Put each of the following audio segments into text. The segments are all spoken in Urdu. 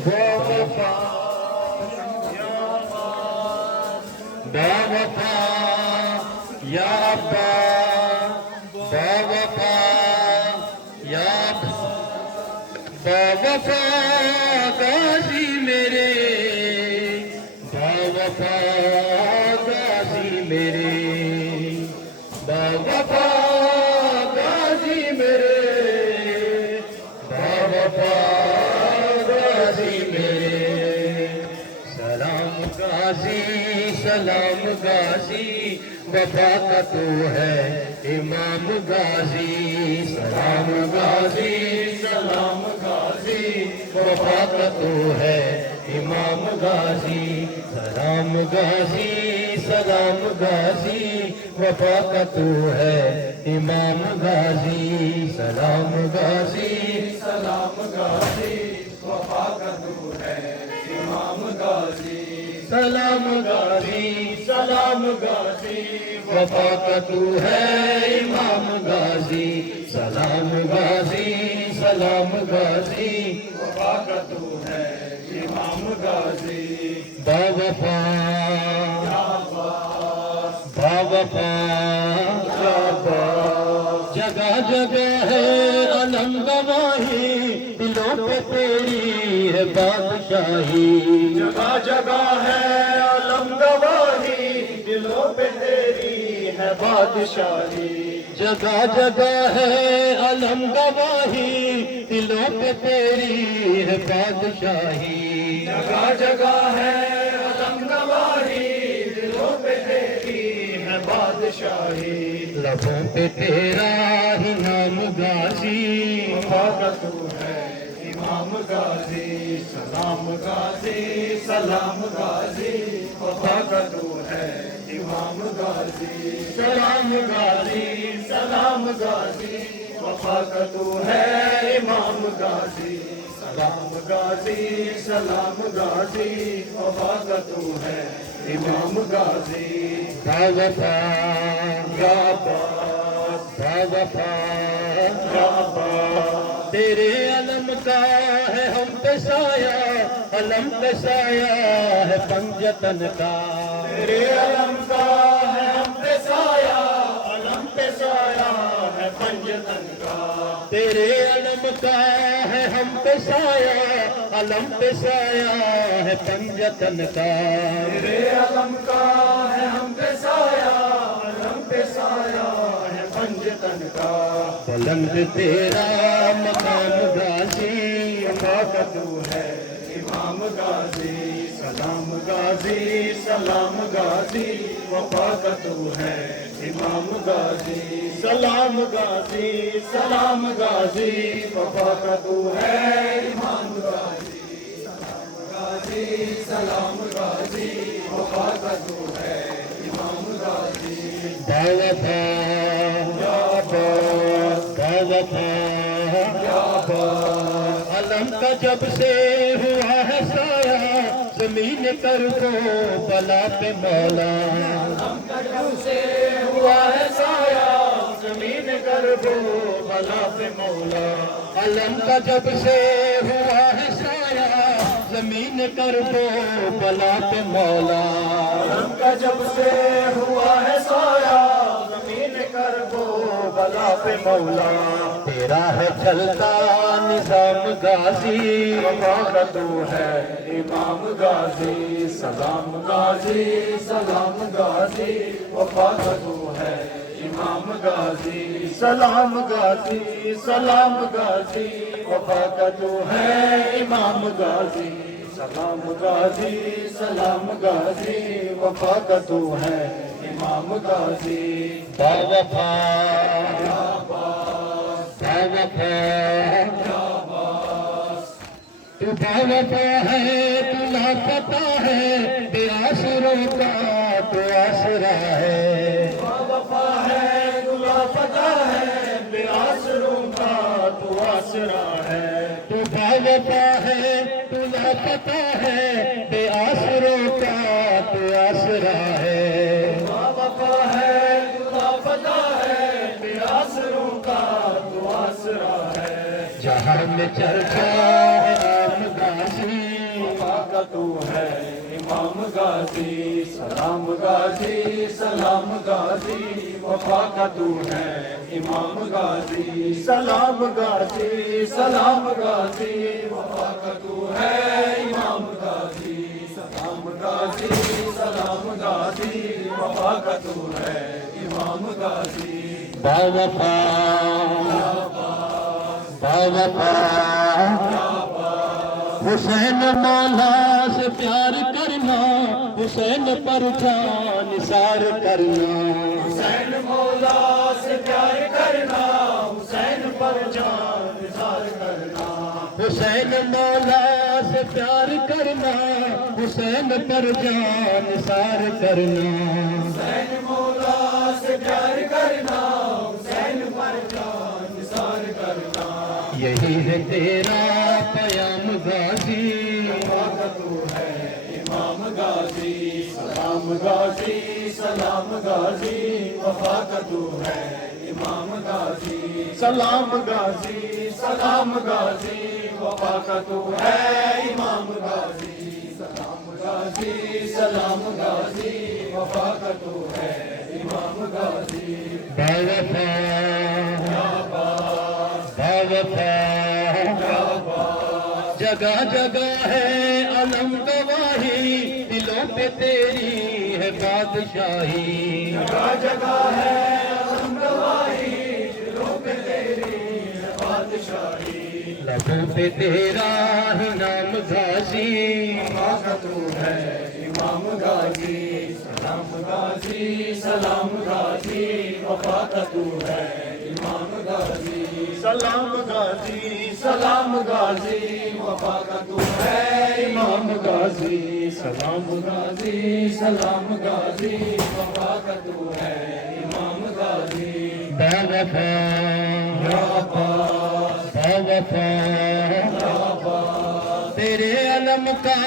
وفا وفا یا ابا وفا یا وفا غازی میرے وفا غازی میرے وفا غازی میرے وفا غازی میرے سلام غازی سلام غازی وفا کا تو ہے امام غازی سلام غازی سلام غازی وفا کا تو ہے امام غازی سلام غازی سلام غازی وفا کا تو ہے امام غازی سلام غازی سلام غازی وفا کا تو ہے امام غازی سلام غازی سلام غازی وفا کا تو ہے امام غازی سلام غازی سلام غازی وفا کا تو ہے امام غازی باوفا باوفا جگہ جگہ ہے علم گواہی دلوں پہ تیری ہے بادشاہی جگہ جگہ ہے علم گواہی دلوں پہ تیری ہے بادشاہی جگہ جگہ ہے علم گواہی دلوں پہ تیری ہے بادشاہی جگہ جگہ ہے علم گواہی دلوں پہ تیری ہے بادشاہی لبوں پہ تیرا ہی نام غازی وفا کا تو ہے امام غازی سلام غازی سلام غازی وفا کا تو ہے امام غازی سلام غازی سلام غازی وفا کا تو ہے امام غازی سلام غازی سلام غازی وفا کا تو ہے امام غازی باوفا یا عباس باوفا یا عباس تیرے علم کا ہے ہم پہ سایہ علم پہ سایہ ہے پنجتن کا تیرے علم کا ہے ہم پہ سایہ علم پہ سایہ ہے پنجتن کا تیرے علم کا ہے ہم پہ سایہ علم پہ سایہ ہے پنجتن کا تیرے علم کا ہے ہم پہ سایہ علم پہ سایہ ہے پنجتن کا بلند تیرا مقام غازی وفا کا تو ہے امام غازی سلام غازی سلام غازی وفا کا تو ہے امام غازی سلام غازی سلام غازی وفا کا تو ہے امام غازی سلام غازی سلام غازی وفا کا تو ہے امام غازی باوفا یا عباس باوفا یا عباس علم کا جب سے ہوا ہے سایہ زمین کر دو بلا پہ مولا علم کا جب سے ہوا ہے سایہ زمین کر دو بلا پہ مولا علم کا جب سے ہوا ہے سایہ زمین کر دو بلا پہ مولا علم کا جب سے ہوا ہے سایہ زمین کر دو بلا پہ مولا تیرا ہے چلتا نظام غازی وفا کا تو ہے امام غازی سلام غازی سلام غازی وفا کا تو ہے امام غازی سلام غازی سلام غازی وفا کا تو ہے امام غازی سلام غازی سلام غازی وفا کا تو ہے امام غازی باوفا یا عباس باوفا یا عباس تو باوفا ہے تو لاپتہ ہے بے آسروں کا تو آسرا ہے باوفا ہے تو لاپتہ ہے بے آسروں کا تو آسرا ہے تو باوفا ہے تو لاپتہ ہے بے آسروں کا تو آسرا ہے باوفا ہے تو لاپتہ ہے بے آسروں کا تو آسرا ہے جہاں میں چرچا ہے امام غازی کا تو ہے امام غازی سلام غازی سلام غازی وفا کا تو ہے امام غازی سلام غازی سلام غازی وفا کا تو ہے امام غازی سلام غازی سلام غازی وفا کا تو ہے امام غازی باوفا باوفا حسین مولا سے پیار کرنا حسین پر جان نثار کرنا حسین مولا سے پیار کرنا حسین پر جان نثار کرنا حسین مولا سے پیار کرنا حسین پر جان نثار کرنا حسین مولا سے پیار کرنا حسین پر جان نثار کرنا یہی ہے تیرا پیام غازی وفا کا تو ہے امام غازی سلام غازی سلام غازی وفا کا تو ہے امام غازی سلام غازی سلام غازی وفا کا تو ہے امام غازی سلام غازی سلام غازی وفا کا تو ہے امام غازی باوفا جگہ جگہ ہے علم گواہی دلوں پہ تیری ہے بادشاہی جگہ جگہ ہے علم گواہی دلوں پہ تیری ہے بادشاہی لبوں پہ تیرا ہے نام غازی وفا کا تو ہے امام غازی سلام غازی سلام غازی وفا کا تو ہے امام غازی سلام غازی سلام غازی وفا کا تو ہے امام غازی سلام غازی سلام غازی وفا کا تو ہے امام غازی باوفا باوفا تیرے علم کا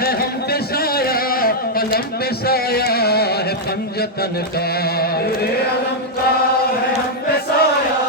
ہے ہم پہ سایہ علم پہ سایہ ہے پنجتن کا تیرے علم کا ہے ہم پہ سایہ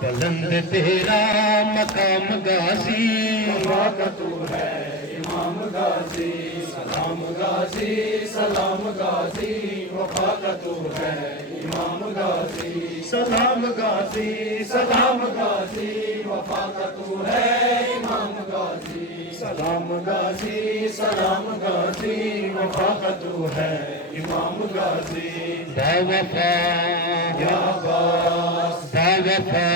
بلند تیرا مقام غازی وفا کا تو ہے امام غازی سلام غازی سلام غازی وفا کا تو ہے امام غازی سلام غازی سلام غازی وفا کا تو ہے امام غازی سلام غازی سلام غازی وفا کا تو ہے امام غازی باوفا یا باس باوفا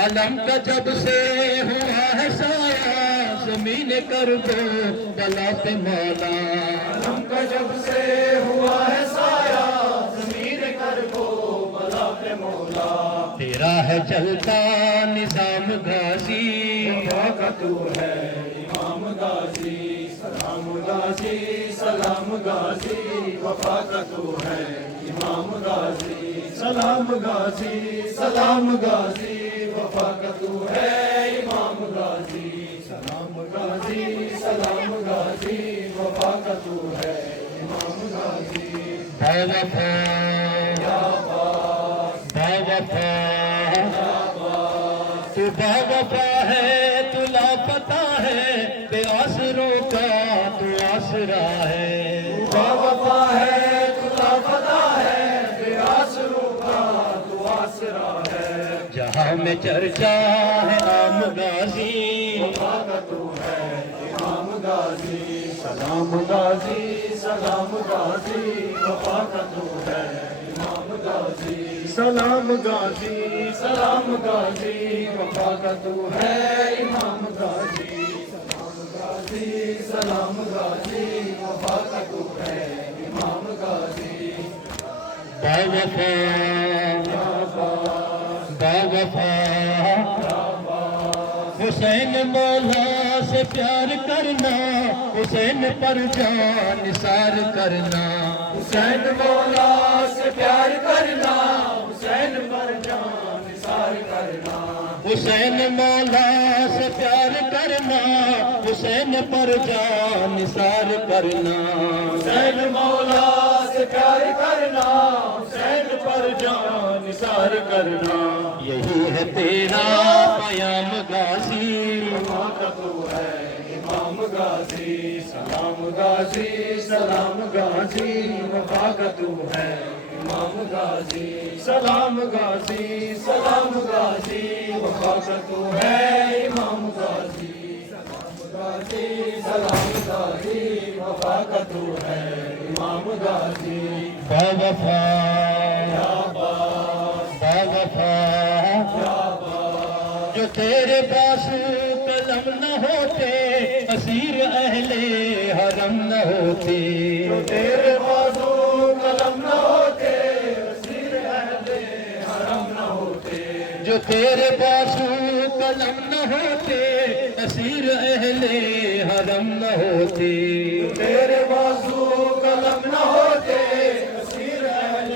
علم کا جب سے ہوا ہے سایہ زمین کر دو بلا پہ مولا علم کا جب سے ہوا ہے سایہ زمین کر دو بلا پہ مولا تیرا ہے چلتا نظام غازی وفا کا تو ہے امام غازی سلام غازی سلام غازی وفا کا تو ہے امام غازی سلام غازی سلام غازی وفا کا تو ہے امام غازی سلام غازی سلام غازی وفا کا تو ہے امام غازی باوفا باوفا تو باوفا ہے تو لاپتہ ہے بے آسروں کا تو آسرا ہے باوفا ہے تو لاپتہ ہے بے آسروں کا تو آسرا ہے جہاں میں چرچا ہے عام غازی وفا کا تو ہے امام غازی سلام غازی سلام غازی وفا کا تو ہے امام غازی سلام غازی سلام غازی وفا کا تو ہے امام غازی سلام غازی سلام غازی وفا کا تو ہے امام غازی باوفا باوفا حسین مولا سے پیار کرنا حسین پر جان نثار کرنا حسین مولا سے پیار کرنا حسین پر جان نثار کرنا حسین مولا سے پیار کرنا حسین پر جان نثار کرنا حسین مولا سے پیار کرنا حسین پر جان نثار کرنا یہی ہے تیرا پیام غازی سلام غازی وفا کا تو ہے امام غازی سلام غازی سلام غازی وفا کا تو ہے امام غازی غازی سلام غازی وفا کا تو ہے امام غازی با وفا یا عباس با وفا یا عباس جو تیرے پاس قلم نہ ہوتے اسیر اہل حرم نہ ہوتے جو تیرے پاس قلم نہ ہوتے اسیر اہل حرم نہ ہوتے جو تیرے پاس قلم نہ ہوتے اسیر اہل حرم نہ ہوتے تیرے بازو قلم نہ ہوتے اسیر اہل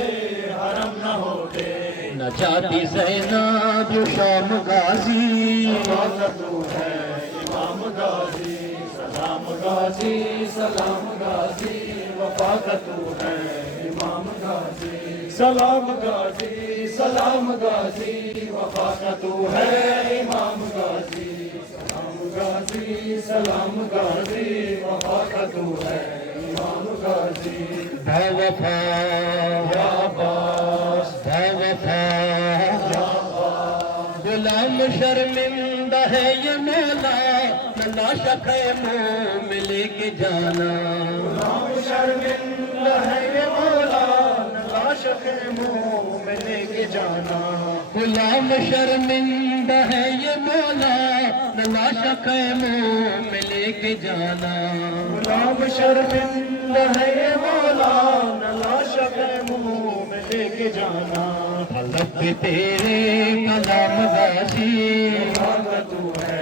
حرم نہ ہوتے نہ چاہتی زینب جو شام غازی تو ہے امام غازی سلام غازی سلام غازی وفا کا تو ہے امام غازی سلام غازی سلام غازی وفا کا تو ہے امام غازی غازی سلام غازی وفا کا تو ہے امام غازی با وفا یا عباس با وفا یا عباس غلام شرمندہ ہے یہ مولا نہ لاشق ہے منہ میں لے کے جانا غلام شرمندہ ہے یہ مولا نہ لاشق ہے منہ میں لے کے جانا غلام شرمندہ ہے یہ مولا لاشق منہ میں لے کے جانا غلام شرمندہ ہے یہ مولا لاشق منہ میں لے کے جانا حلق تیرے کلام غازی وفا کا تو ہے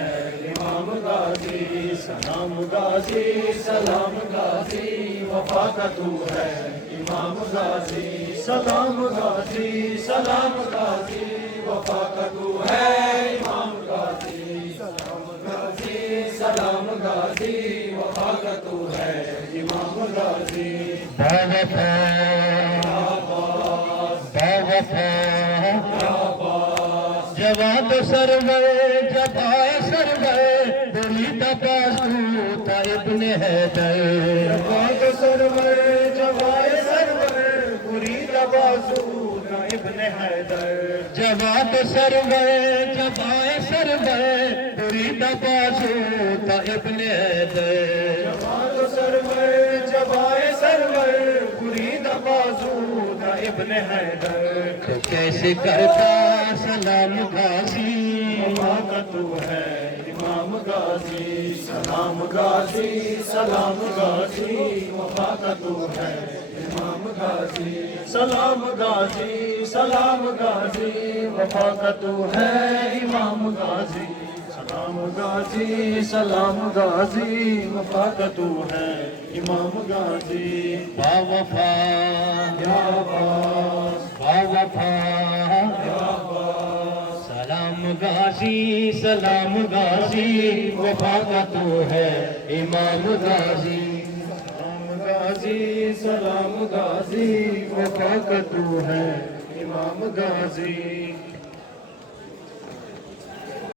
امام غازی سلام غازی سلام غازی وفا کا تو ہے امام غازی سلام غازی سلام غازی وفا کا تو ہے امام غازی سلام غازی وفا کا تو ہے امام غازی با وفا یا عباس با وفا یا عباس جواد سرور جب آئے سرور برید بازو ابن حیدر جواد سرور جب آئے سرور برید بازو ابن حیدر جواد سرور جب آئے سرور برید بازو ابن حیدر جواد سرور جب آئے سرور برید بازو ابن حیدر تو کیسے کرتا سلام غازی وفا کا تو ہے امام غازی سلام غازی سلام غازی وفا کا تو ہے امام غازی سلام غازی سلام غازی وفا کا تو ہے امام غازی سلام غازی سلام غازی وفا کا تو ہے امام غازی با وفا یا عباس با وفا یا عباس سلام غازی سلام غازی وفا کا تو ہے امام غازی سلام غازی سلام غازی وفا کا تو ہے امام غازی